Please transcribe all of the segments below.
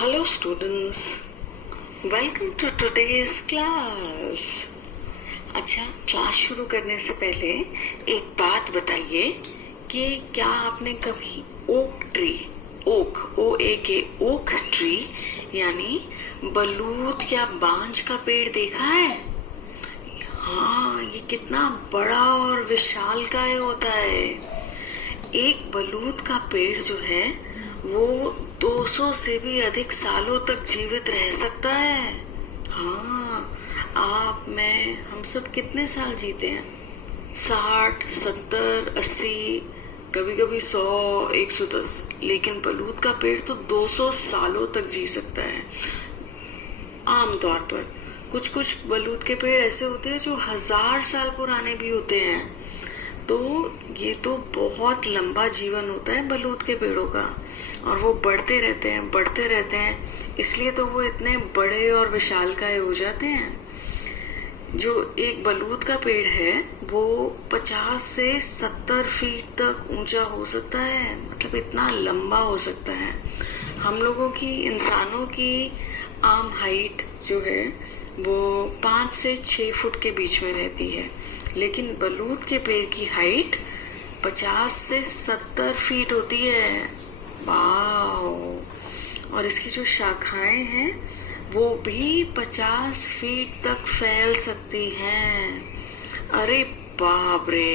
Hello students, welcome to today's class. अच्छा, class शुरू करने से पहले एक बात बताइए कि क्या आपने कभी ओक ट्री यानी बलूत या बांज का पेड़ देखा है? हाँ, ये कितना बड़ा और विशालकाय होता है। एक बलूत का पेड़ जो है वो 200 से भी अधिक सालों तक जीवित रह सकता है। हाँ, आप, मैं, हम सब कितने साल जीते हैं? 60, 70, 80, कभी कभी 100, 110। लेकिन बलूत का पेड़ तो 200 सालों तक जी सकता है। आमतौर पर कुछ बलूत के पेड़ ऐसे होते हैं जो 1000 साल पुराने भी होते हैं। तो ये तो बहुत लंबा जीवन होता है बलूत के पेड़ों का, और वो बढ़ते रहते हैं, इसलिए तो वो इतने बड़े और विशालकाय हो जाते हैं। जो एक बलूत का पेड़ है वो 50 से 70 फीट तक ऊंचा हो सकता है, मतलब इतना लंबा हो सकता है। हम लोगों की, इंसानों की आम हाइट जो है वो 5 से 6 फुट के बीच में रहती है, लेकिन बलूत के पेड़ की हाइट 50 से 70 फीट होती है। वाओ! और इसकी जो शाखाएं हैं वो भी 50 फीट तक फैल सकती हैं। अरे बाप रे,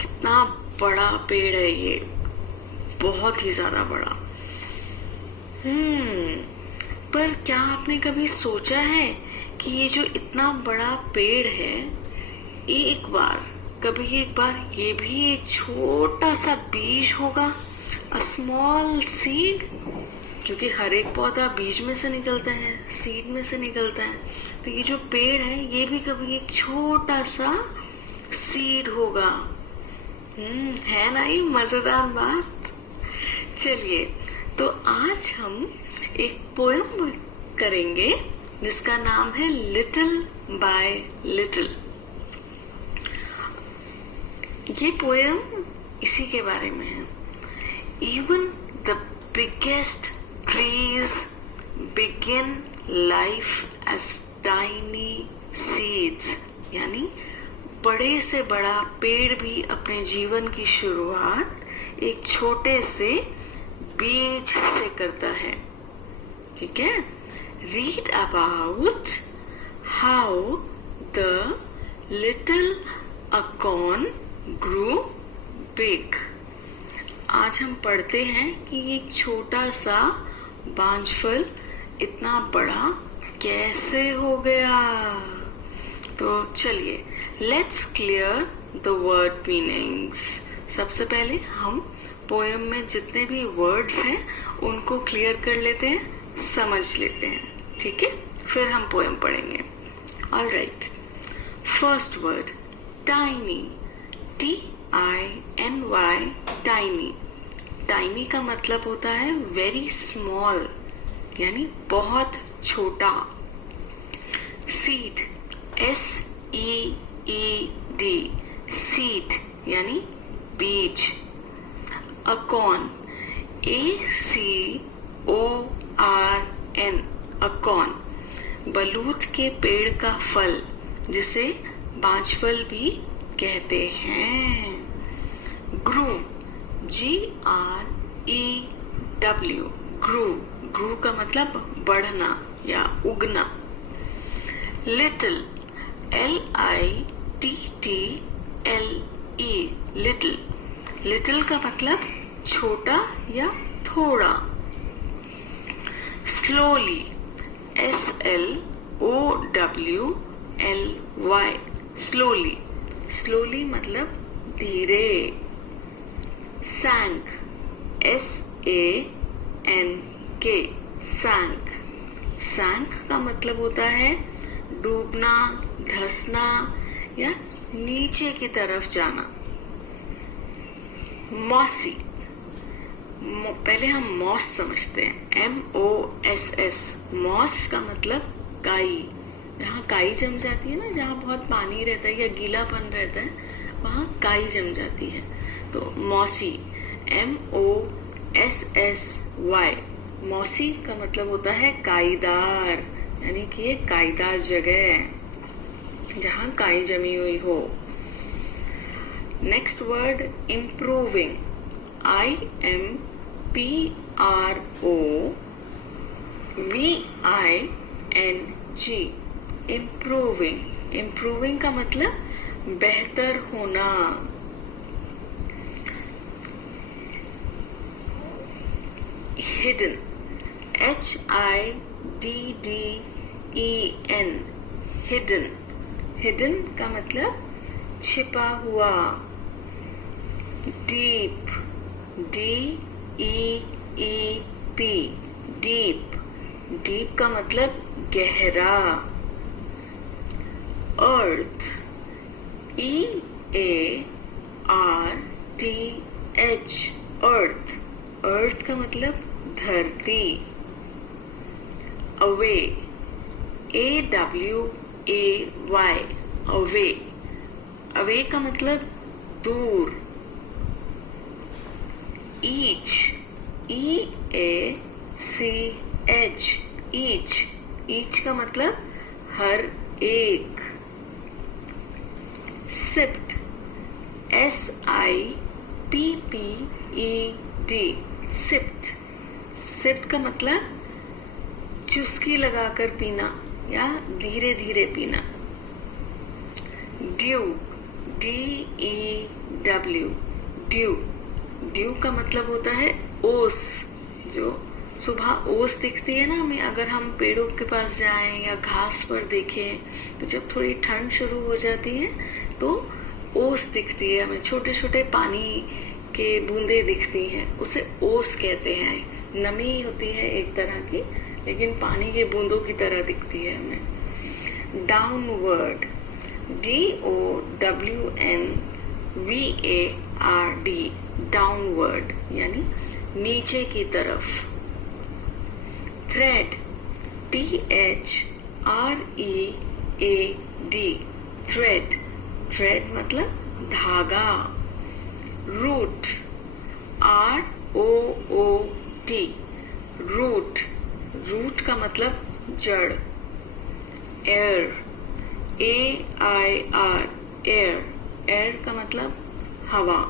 कितना बड़ा पेड़ है ये, बहुत ही ज्यादा बड़ा। पर क्या आपने कभी सोचा है कि ये जो इतना बड़ा पेड़ है, एक बार ये भी एक छोटा सा बीज होगा, अ स्मॉल सीड, क्योंकि हर एक पौधा बीज में से निकलता है, सीड में से निकलता है। तो ये जो पेड़ है ये भी कभी एक छोटा सा सीड होगा। है ना ये मजेदार बात? चलिए, तो आज हम एक पोएम करेंगे जिसका नाम है लिटिल बाय लिटिल। ये पोएम इसी के बारे में है। Even the biggest trees begin life as tiny seeds, यानी बड़े से बड़ा पेड़ भी अपने जीवन की शुरुआत एक छोटे से बीज से करता है। ठीक है? Read about how the little acorn grew big. आज हम पढ़ते हैं कि एक छोटा सा बांजफल इतना बड़ा कैसे हो गया। तो चलिए, let's clear the word meanings. सबसे पहले हम पोएम में जितने भी वर्ड्स हैं उनको क्लियर कर लेते हैं, समझ लेते हैं। ठीक है, फिर हम पोएम पढ़ेंगे। Alright, first word tiny, TINY, tiny. Tiny का मतलब होता है वेरी स्मॉल, यानी बहुत छोटा। सीड, SEED, सीड यानी बीज। अकॉर्न, ACORN, अकॉर्न, बलूत के पेड़ का फल, जिसे बांजफल भी कहते हैं। ग्रू, GREW, ग्रू का मतलब बढ़ना या उगना। लिटिल, LITTLE, लिटिल, लिटिल का मतलब छोटा या थोड़ा। स्लोली, SLOWLY, स्लोली, स्लोली मतलब धीरे। सैंक, SANK, सैंक, सैंक का मतलब होता है डूबना, धंसना या नीचे की तरफ जाना। मॉसी, पहले हम मॉस समझते हैं, MOSS, मॉस का मतलब काई। जहाँ काई जम जाती है ना, जहाँ बहुत पानी रहता है या गीलापन रहता है, वहाँ काई जम जाती है। तो मॉसी, MOSSY, मौसी का मतलब होता है काईदार, यानी कि ये काईदार जगह है जहाँ काई जमी हुई हो। Next word improving, IMPROVING, improving. Improving का मतलब बेहतर होना। Hidden, HIDDEN, hidden. हिडन का मतलब छिपा हुआ। Deep, DEEP, deep. डीप का मतलब गहरा। अर्थ, EARTH, अर्थ। अर्थ का मतलब धरती। Away, AWAY, away. अवे का मतलब दूर। Each, EACH, each. ईच का मतलब हर एक। सिप्ट, SIPPED, सिप्ट। सिप्ट का मतलब चुस्की लगाकर पीना या धीरे धीरे पीना। Due, DEW, due. ड्यू का मतलब होता है ओस। जो सुबह ओस दिखती है ना हमें, अगर हम पेड़ों के पास जाएं या घास पर देखें, तो जब थोड़ी ठंड शुरू हो जाती है तो ओस दिखती है हमें, छोटे छोटे पानी के बूंदे दिखती हैं, उसे ओस कहते हैं। नमी होती है एक तरह की, लेकिन पानी के बूंदों की तरह दिखती है हमें। डाउनवर्ड, DOWNWARD, डाउनवर्ड यानी नीचे की तरफ। Thread, THREAD, thread. थ्रेड मतलब धागा। Root, ROOT, root. रूट का मतलब जड़। Air, AIR, air. एयर का मतलब हवा।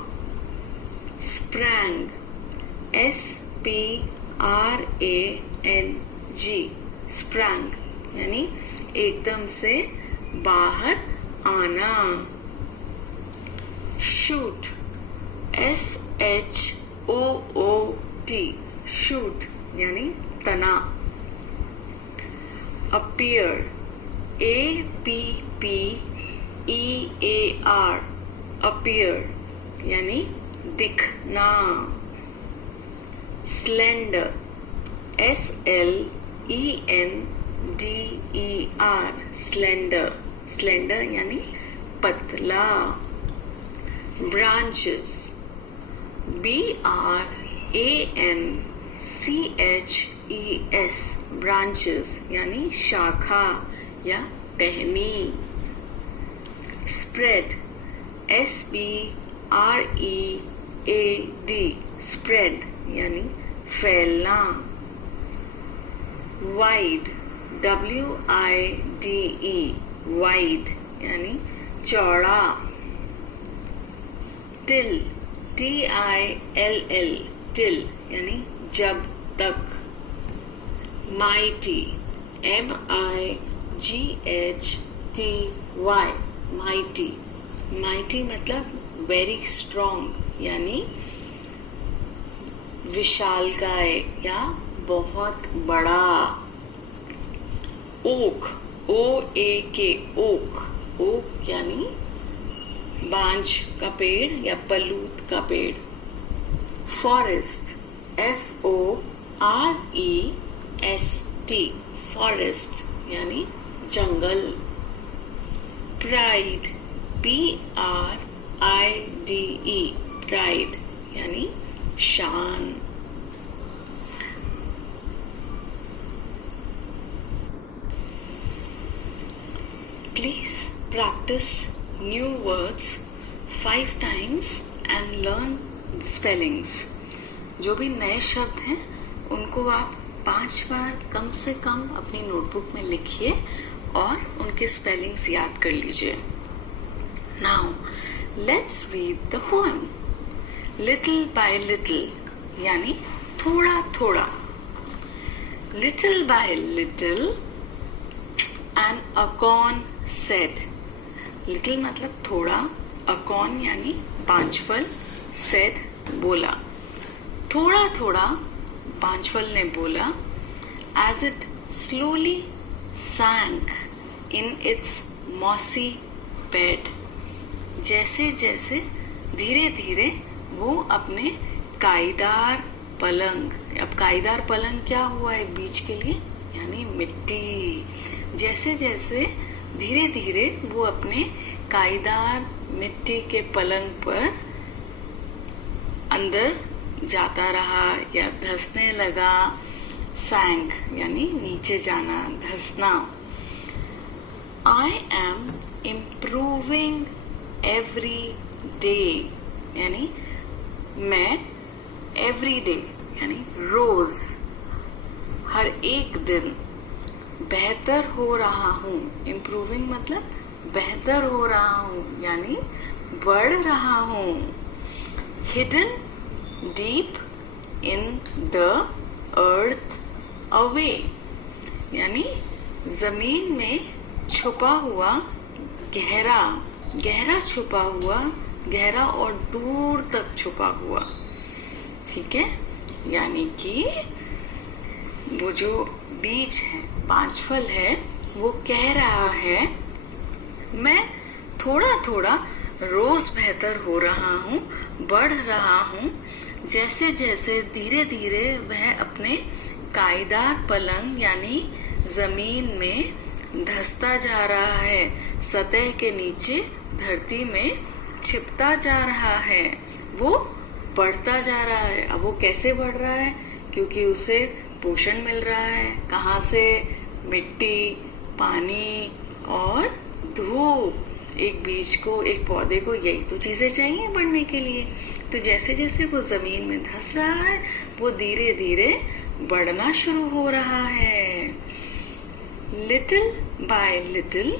स्प्रैंग, SPRANG, स्प्रैंग यानी एकदम से बाहर आना। शूट, SHOOT, शूट यानी तना। अपीयर, APPEAR, अपीयर यानी दिखना। Slender, SLENDER, slender. स्लेंडर यानी पतला। ब्रांचेस, BRANCHES, ब्रांचेस यानी शाखा या टहनी। स्प्रेड, SPREAD, स्प्रेड यानी फैलना। वाइड, WIDE, वाइड यानी चौड़ा। टिल, TILL, टिल यानी जब तक। Mighty, MIGHTY, mighty. माइटी मतलब वेरी स्ट्रॉन्ग यानी विशालकाय या बहुत बड़ा। Okay, OAK, okay. ओक यानी बांज का पेड़ या बलूत का पेड़। फॉरेस्ट, FOREST, फॉरेस्ट यानी जंगल। प्राइड, PRIDE, प्राइड यानी शान। Please practice new words 5 times and learn the spellings. जो भी नए शब्द हैं उनको आप 5 बार कम से कम अपनी नोटबुक में लिखिए और उनके स्पेलिंग्स याद कर लीजिए। Now let's read the poem. Little by little यानी थोड़ा थोड़ा। Little by little an acorn said. Little मतलब थोड़ा, अकॉर्न यानी पांचफल, सेड बोला। थोड़ा थोड़ा पांचफल ने बोला। As it slowly sank in its mossy bed. जैसे जैसे धीरे धीरे वो अपने काईदार पलंग, अब काईदार पलंग क्या हुआ एक बीज के लिए, यानी मिट्टी। जैसे जैसे धीरे धीरे वो अपने काईदार मिट्टी के पलंग पर अंदर जाता रहा या धंसने लगा। सैंक यानी नीचे जाना, धंसना। I am improving every day यानी मैं एवरी डे यानी रोज, हर एक दिन बेहतर हो रहा हूँ। इम्प्रूविंग मतलब बेहतर हो रहा हूँ यानी बढ़ रहा हूँ। Hidden deep in the earth away यानी जमीन में छुपा हुआ, गहरा गहरा छुपा हुआ, गहरा और दूर तक छुपा हुआ। ठीक है, यानी कि वो जो बीज है, पांचफल है, वो कह रहा है मैं थोड़ा थोड़ा रोज बेहतर हो रहा हूँ, बढ़ रहा हूँ। जैसे जैसे धीरे धीरे वह अपने काईदार पलंग यानी जमीन में धंसता जा रहा है, सतह के नीचे धरती में छिपता जा रहा है, वो बढ़ता जा रहा है। अब वो कैसे बढ़ रहा है? क्योंकि उसे पोषण मिल रहा है। कहाँ से? मिट्टी, पानी और धूप। एक बीज को, एक पौधे को यही तो चीजें चाहिए बढ़ने के लिए। तो जैसे जैसे वो जमीन में धंस रहा है, वो धीरे धीरे बढ़ना शुरू हो रहा है। Little by little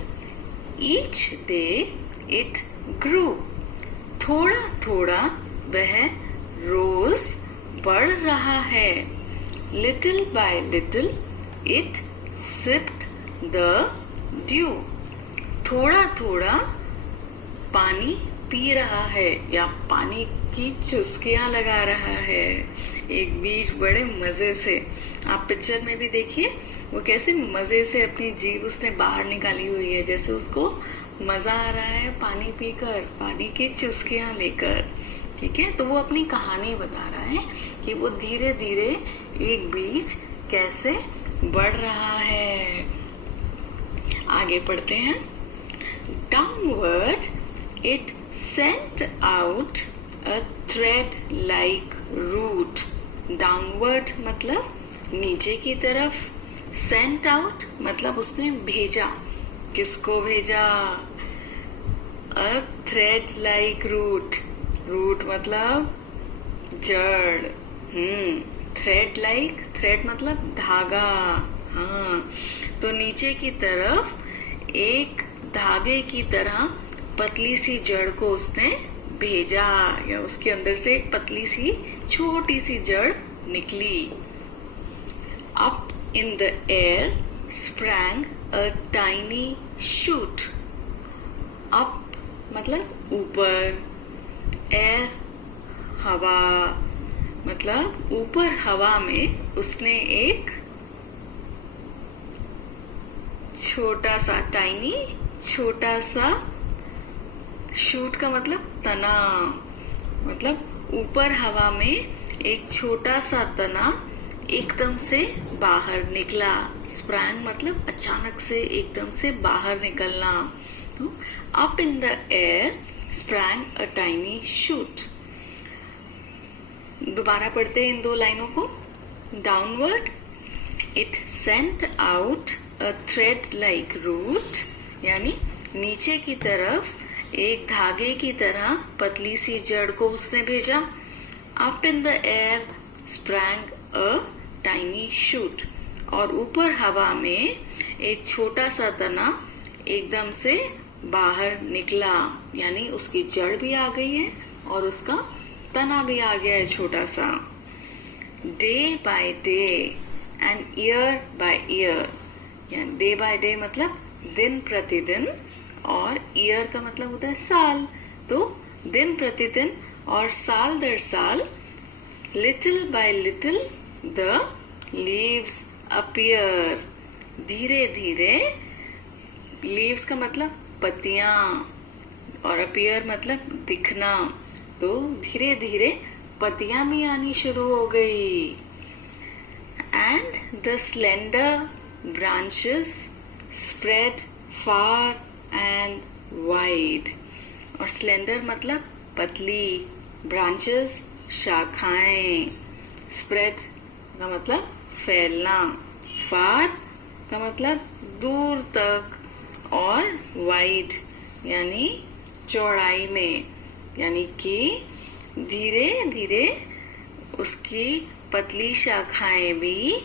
each day it grew. थोड़ा थोड़ा वह रोज बढ़ रहा है। Little by little it sipped the due. थोड़ा थोड़ा पानी पी रहा है या पानी की चुस्कियां लगा रहा है। एक बीज बड़े मजे से, आप पिक्चर में भी देखिए, वो कैसे मजे से अपनी जीभ उसने बाहर निकाली हुई है, जैसे उसको मजा आ रहा है पानी पीकर, पानी की चुस्कियां लेकर। ठीक है, तो वो अपनी कहानी बता रहा है कि वो धीरे धीरे एक बीज कैसे बढ़ रहा है। आगे पढ़ते हैं। Downward it sent out a thread-like root. Downward मतलब नीचे की तरफ, sent out मतलब उसने भेजा। किसको भेजा? A thread-like root. Root मतलब जड़। Thread-like, thread मतलब धागा। हाँ, तो नीचे की तरफ एक धागे की तरह पतली सी जड़ को उसने भेजा, या उसके अंदर से एक पतली सी छोटी सी जड़ निकली। Up in the air sprang a tiny shoot. Up मतलब ऊपर, air हवा, मतलब ऊपर हवा में उसने एक छोटा सा, टाइनी छोटा सा, शूट का मतलब तना, मतलब ऊपर हवा में एक छोटा सा तना एकदम से बाहर निकला। स्प्रैंग मतलब अचानक से, एकदम से बाहर निकलना। तो up in the air sprang a tiny shoot. दोबारा पढ़ते हैं इन दो लाइनों को। Downward it sent out a thread like root, यानी नीचे की तरफ एक धागे की तरह पतली सी जड़ को उसने भेजा। Up in the air sprang a tiny shoot, और ऊपर हवा में एक छोटा सा तना एकदम से बाहर निकला, यानी उसकी जड़ भी आ गई है और उसका तना भी आ गया है छोटा सा। Day by day and year by year, यानी डे बाय डे मतलब दिन प्रतिदिन, और ईयर का मतलब होता है साल, तो दिन प्रतिदिन और साल दर साल, little by little the leaves appear, धीरे धीरे, लीव्स का मतलब पत्तियां और अपीयर मतलब दिखना, तो धीरे धीरे पत्तियां भी आनी शुरू हो गई। And the slender branches spread far and wide, और स्लेंडर मतलब पतली, ब्रांचेस शाखाएं, स्प्रेड का मतलब फैलना, फार का मतलब दूर तक, और वाइड यानी चौड़ाई में, यानी कि धीरे धीरे उसकी पतली शाखाएं भी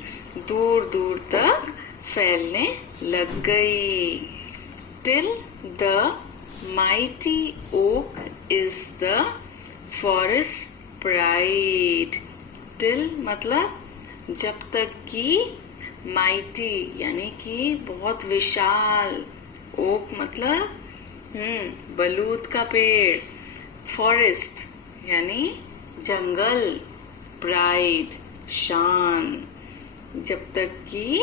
दूर दूर तक फैलने लग गई। Till the mighty oak is the forest pride, till मतलब जब तक कि, माइटी यानी कि बहुत विशाल, ओक मतलब बलूत का पेड़, फॉरेस्ट यानी जंगल, प्राइड शान, जब तक कि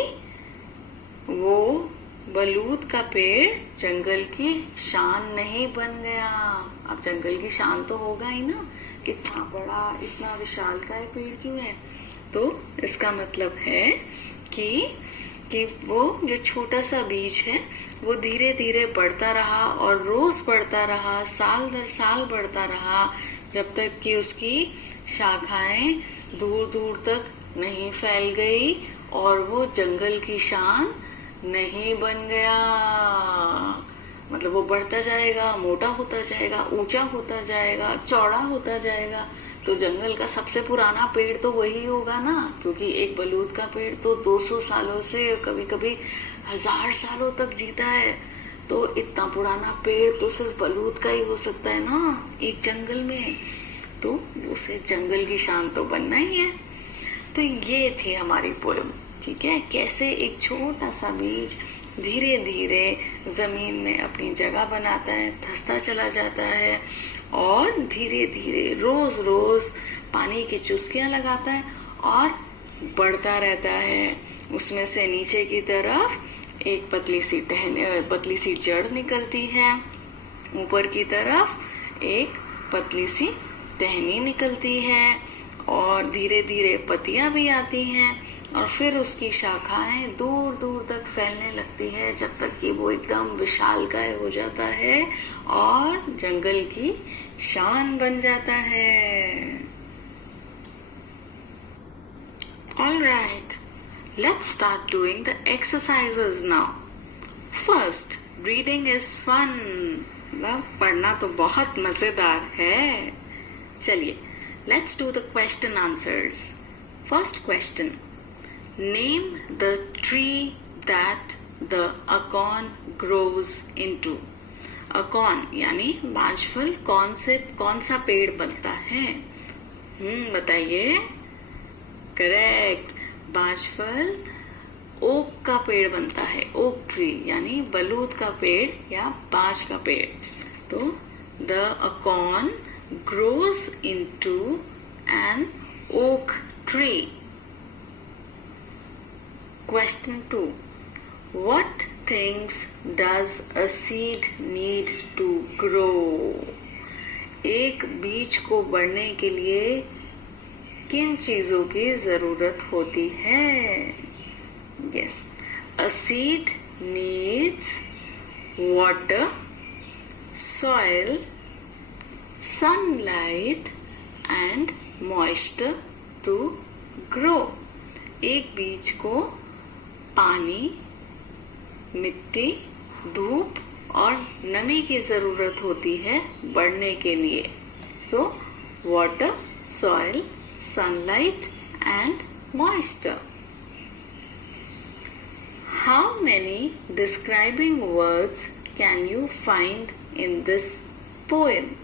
वो बलूत का पेड़ जंगल की शान नहीं बन गया। अब जंगल की शान तो होगा ही ना, इतना बड़ा, इतना विशाल का पेड़ क्यों है। तो इसका मतलब है कि वो जो छोटा सा बीज है वो धीरे धीरे बढ़ता रहा और रोज बढ़ता रहा, साल दर साल बढ़ता रहा, जब तक कि उसकी शाखाएं दूर दूर तक नहीं फैल गई और वो जंगल की शान नहीं बन गया। मतलब वो बढ़ता जाएगा, मोटा होता जाएगा, ऊंचा होता जाएगा, चौड़ा होता जाएगा, तो जंगल का सबसे पुराना पेड़ तो वही होगा ना, क्योंकि एक बलूत का पेड़ तो 200 सालों से, कभी कभी 1000 सालों तक जीता है, तो इतना पुराना पेड़ तो सिर्फ बलूत का ही हो सकता है ना एक जंगल में, तो उसे जंगल की शान तो बनना ही है। तो ये थी हमारी पोएम, ठीक है, कैसे एक छोटा सा बीज धीरे धीरे जमीन में अपनी जगह बनाता है, धंसता चला जाता है और धीरे धीरे रोज रोज पानी की चुस्कियां लगाता है और बढ़ता रहता है। उसमें से नीचे की तरफ एक पतली सी जड़ निकलती है, ऊपर की तरफ एक पतली सी टहनी निकलती है और धीरे धीरे पत्तियां भी आती हैं और फिर उसकी शाखाएं दूर दूर तक फैलने लगती है, जब तक कि वो एकदम विशालकाय हो जाता है और जंगल की शान बन जाता है। All right, let's start doing the exercises now. First, reading is fun. पढ़ना तो बहुत मजेदार है। चलिए, let's do the question answers. First question. Name the tree that the acorn grows into. अकॉर्न यानी बांजफल कौन सा पेड़ बनता है? बताइए। करेक्ट, बांजफल ओक का पेड़ बनता है, ओक ट्री यानी बलूत का पेड़ या बांज का पेड़। तो the acorn grows into an oak tree. Question 2. What things does a seed need to grow? एक बीज को बढ़ने के लिए किन चीजों की जरूरत होती है? Yes, a seed needs water, soil, sunlight and moisture to grow. एक बीज को पानी, मिट्टी, धूप और नमी की जरूरत होती है बढ़ने के लिए। So water, soil, sunlight and moisture. How many describing words can you find in this poem?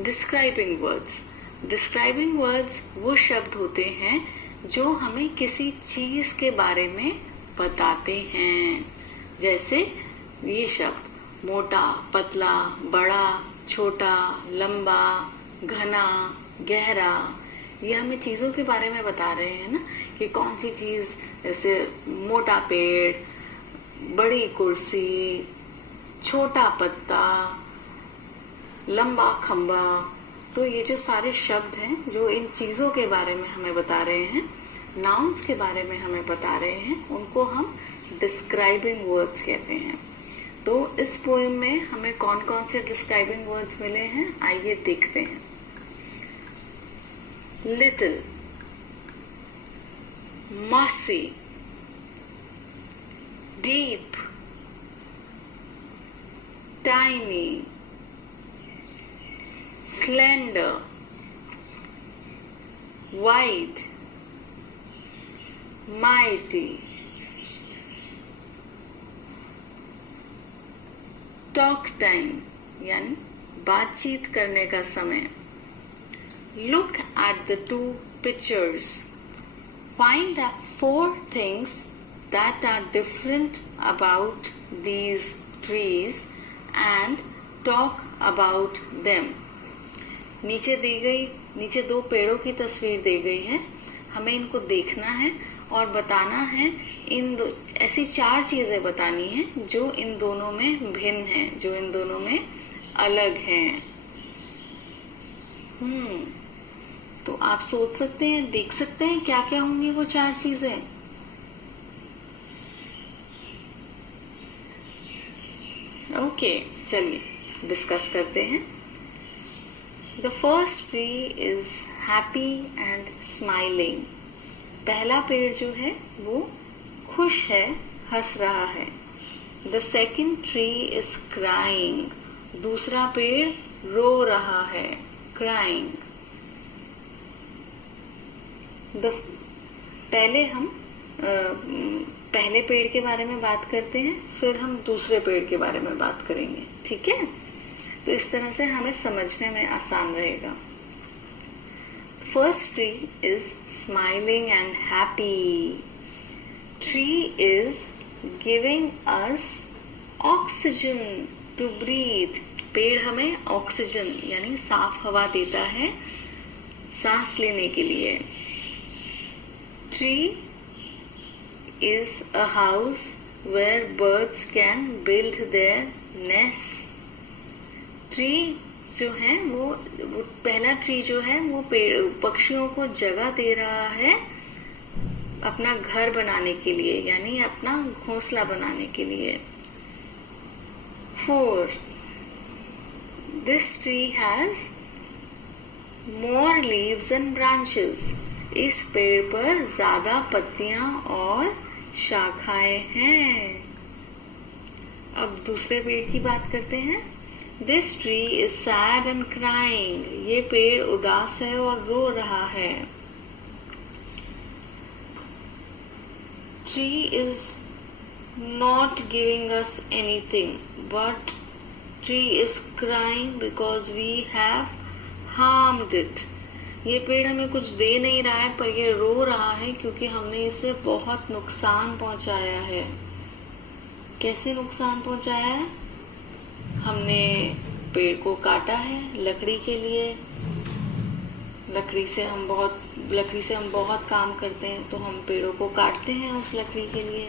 Describing words. Describing words वो शब्द होते हैं जो हमें किसी चीज के बारे में बताते हैं. जैसे ये शब्द मोटा, पतला, बड़ा, छोटा, लंबा, घना, गहरा, ये हमें चीजों के बारे में बता रहे हैं ना, कि कौन सी चीज, जैसे मोटा पेड़, बड़ी कुर्सी, छोटा पत्ता, लंबा खंबा. तो ये जो सारे शब्द हैं जो इन चीजों के बारे में हमें बता रहे हैं, नाउन्स के बारे में हमें बता रहे हैं, उनको हम डिस्क्राइबिंग वर्ड्स कहते हैं. तो इस पोएम में हमें कौन कौन से डिस्क्राइबिंग वर्ड्स मिले हैं, आइए देखते हैं. Little, mossy, deep, tiny, slender, wide, mighty. Talk time यानी बातचीत करने का समय. Look at the two pictures. Find the 4 things that are different about these trees and talk about them. नीचे 2 पेड़ों की तस्वीर दी गई है. हमें इनको देखना है और बताना है. ऐसी 4 चीजें बतानी है जो इन दोनों में भिन्न हैं, जो इन दोनों में अलग हैं. तो आप सोच सकते हैं, देख सकते हैं क्या क्या होंगी वो 4 चीजें. ओके, चलिए डिस्कस करते हैं. The first tree is happy and smiling. पहला पेड़ जो है वो खुश है, हंस रहा है. The second tree is crying. दूसरा पेड़ रो रहा है, क्राइंग. पहले हम पहले पेड़ के बारे में बात करते हैं, फिर हम दूसरे पेड़ के बारे में बात करेंगे, ठीक है. तो इस तरह से हमें समझने में आसान रहेगा. First tree is smiling and happy. Tree is giving us oxygen to breathe. पेड़ हमें ऑक्सीजन यानी साफ हवा देता है सांस लेने के लिए. Tree is a house where birds can build their nests. Tree जो है वो पहला ट्री जो है वो पक्षियों को जगह दे रहा है अपना घर बनाने के लिए, यानी अपना घोंसला बनाने के लिए. 4. This tree has more leaves and branches. इस पेड़ पर ज्यादा पत्तियां और शाखाएं हैं. अब दूसरे पेड़ की बात करते हैं. This tree is sad and crying. ये पेड़ उदास है और रो रहा है. Tree is not giving us anything but tree is crying because we have harmed it. ये पेड़ हमें कुछ दे नहीं रहा है, पर ये रो रहा है क्योंकि हमने इसे बहुत नुकसान पहुंचाया है. कैसे नुकसान पहुंचाया है? हमने पेड़ को काटा है लकड़ी के लिए. लकड़ी से हम बहुत काम करते हैं, तो हम पेड़ों को काटते हैं उस लकड़ी के लिए.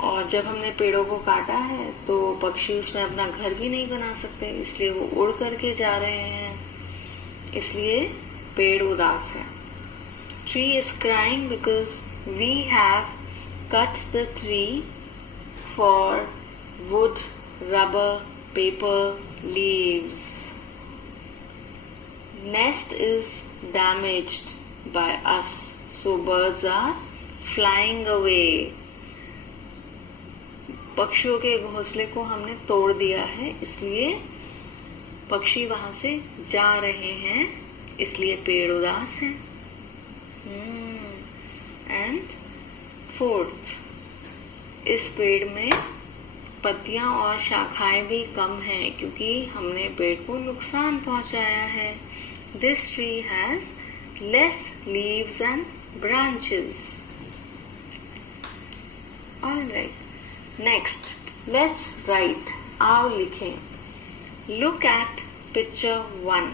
और जब हमने पेड़ों को काटा है तो पक्षी उसमें अपना घर भी नहीं बना सकते, इसलिए वो उड़ करके जा रहे हैं. इसलिए पेड़ उदास है. Tree is crying because we have cut the tree for wood, rubber, paper, leaves. Nest is damaged by us, so birds are flying away. पक्षियों के घोंसले को हमने तोड़ दिया है, इसलिए पक्षी वहां से जा रहे हैं, इसलिए पेड़ उदास है. एंड 4th, इस पेड़ में पत्तियां और शाखाएं भी कम हैं क्योंकि हमने पेड़ को नुकसान पहुंचाया है. This tree has less leaves and branches. Alright. Next, let's write. आओ लिखें. Look at picture 1.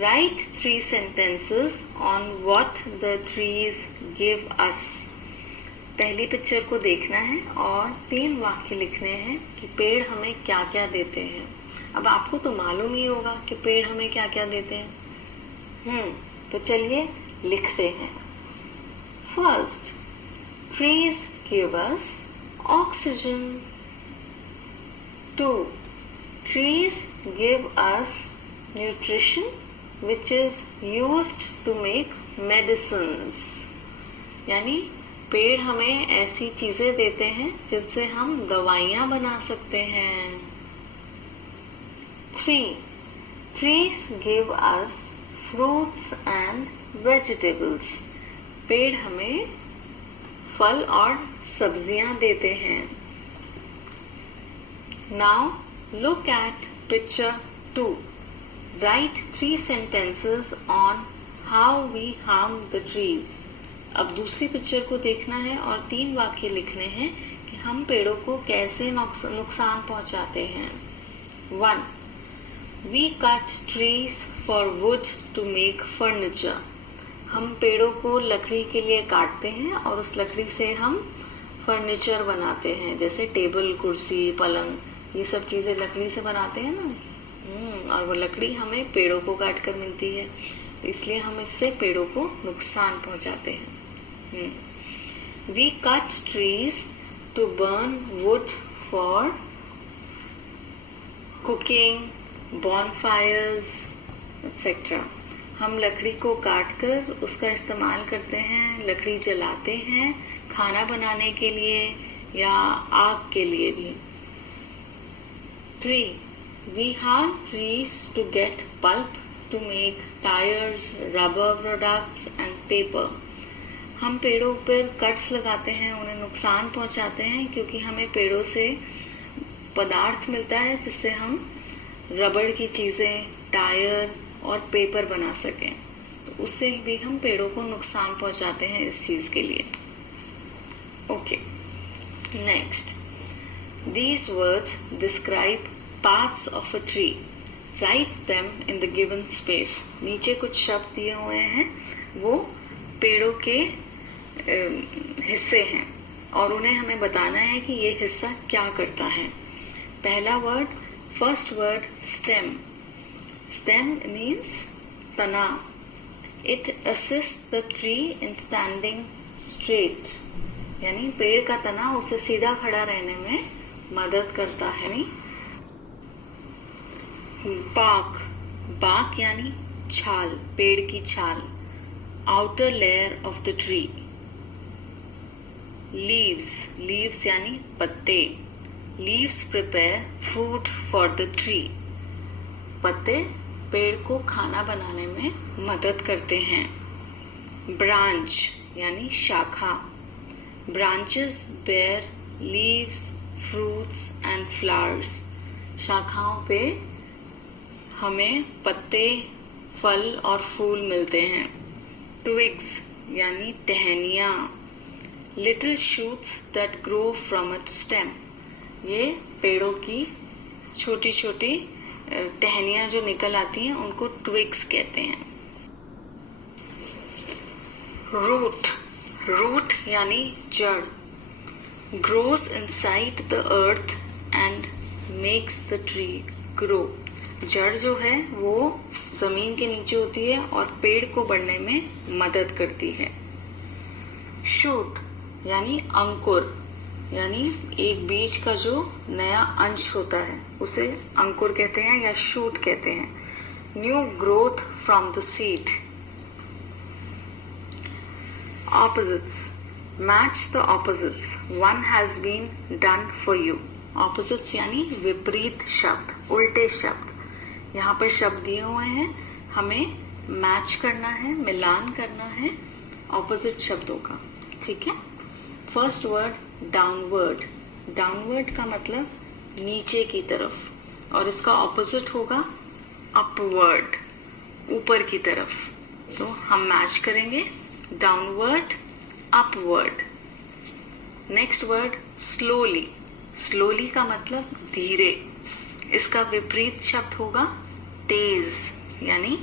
Write 3 sentences on what the trees give us. पहली पिक्चर को देखना है और 3 वाक्य लिखने हैं कि पेड़ हमें क्या क्या देते हैं. अब आपको तो मालूम ही होगा कि पेड़ हमें क्या क्या देते हैं. तो चलिए लिखते हैं. First, trees give us oxygen. 2. Trees give us nutrition which is used to make medicines. यानी पेड़ हमें ऐसी चीजें देते हैं जिनसे हम दवाइयाँ बना सकते हैं. 3. Trees give us fruits and vegetables. पेड़ हमें फल और सब्जियां देते हैं. Now look at picture 2. Write 3 sentences on how we harm the trees. अब दूसरी पिक्चर को देखना है और 3 वाक्य लिखने हैं कि हम पेड़ों को कैसे नुकसान पहुंचाते हैं. 1. We cut trees for wood to make furniture. हम पेड़ों को लकड़ी के लिए काटते हैं और उस लकड़ी से हम फर्नीचर बनाते हैं, जैसे टेबल, कुर्सी, पलंग, ये सब चीज़ें लकड़ी से बनाते हैं ना. और वो लकड़ी हमें पेड़ों को काट कर मिलती है, तो इसलिए हम इससे पेड़ों को नुकसान पहुंचाते हैं. We cut trees to burn wood for cooking, bonfires, etc. हम लकड़ी को काटकर उसका इस्तेमाल करते हैं, लकड़ी जलाते हैं खाना बनाने के लिए या आग के लिए भी. 3. We harm trees to get pulp to make tires, rubber products and paper. हम पेड़ों पर कट्स लगाते हैं, उन्हें नुकसान पहुंचाते हैं क्योंकि हमें पेड़ों से पदार्थ मिलता है जिससे हम रबड़ की चीज़ें, टायर और पेपर बना सकें. तो उससे भी हम पेड़ों को नुकसान पहुंचाते हैं इस चीज़ के लिए. Okay, next. These words describe parts of a tree. Write them in the given space. नीचे कुछ शब्द दिए हुए हैं, वो पेड़ों के हिस्से हैं और उन्हें हमें बताना है कि ये हिस्सा क्या करता है. पहला word, first word, stem. Stem means तना. It assists the tree in standing straight. यानी पेड़ का तना उसे सीधा खड़ा रहने में मदद करता है. बाक. बाक यानी छाल, पेड़ की छाल. Outer layer of the tree. Leaves. Leaves यानी पत्ते. Leaves prepare food for the tree. पत्ते पेड़ को खाना बनाने में मदद करते हैं. ब्रांच यानी शाखा. Branches bear leaves, fruits and flowers. शाखाओं पे हमें पत्ते, फल और फूल मिलते हैं. ट्विग्स यानी टहनियाँ. Little shoots that grow from its stem. ये पेड़ों की छोटी छोटी टहनियाँ जो निकल आती हैं उनको ट्विग्स कहते हैं. रूट. रूट यानी जड़. Grows inside the earth and makes the tree grow. जड़ जो है वो जमीन के नीचे होती है और पेड़ को बढ़ने में मदद करती है. शूट यानी अंकुर, यानी एक बीज का जो नया अंश होता है उसे अंकुर कहते हैं या शूट कहते हैं. New growth from the seed. Opposites. Match the opposites. One has been done for you. Opposites यानी विपरीत शब्द, उल्टे शब्द. यहाँ पर शब्द दिए हुए हैं, हमें मैच करना है, मिलान करना है ऑपोजिट शब्दों का. ठीक है. फर्स्ट वर्ड डाउनवर्ड, डाउनवर्ड का मतलब नीचे की तरफ, और इसका ऑपोजिट होगा अपवर्ड, ऊपर की तरफ। तो हम मैच करेंगे downward, upward. Next word slowly, slowly का मतलब धीरे, इसका विपरीत शब्द होगा तेज यानी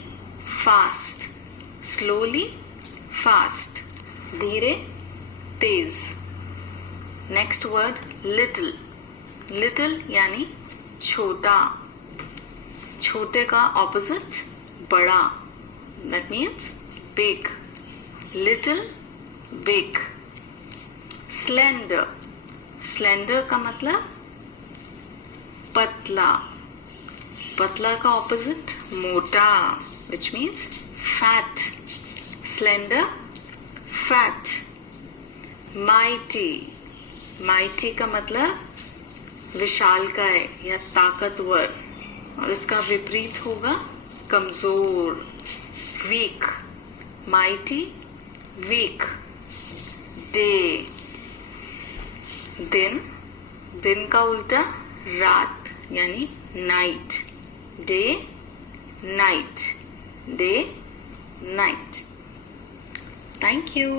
फास्ट। स्लोली फास्ट, धीरे तेज। नेक्स्ट वर्ड लिटिल, लिटिल यानी छोटा, छोटे का ऑपोजिट बड़ा, that means big. Little big. Slender, slender का मतलब पतला, पतला का ऑपोजिट मोटा, which means fat. Slender fat. Mighty, mighty का मतलब विशालकाय या ताकतवर, और इसका विपरीत होगा कमजोर, वीक। Mighty week. डे, दिन, दिन का उल्टा रात यानी night. Day night, day night. Thank you.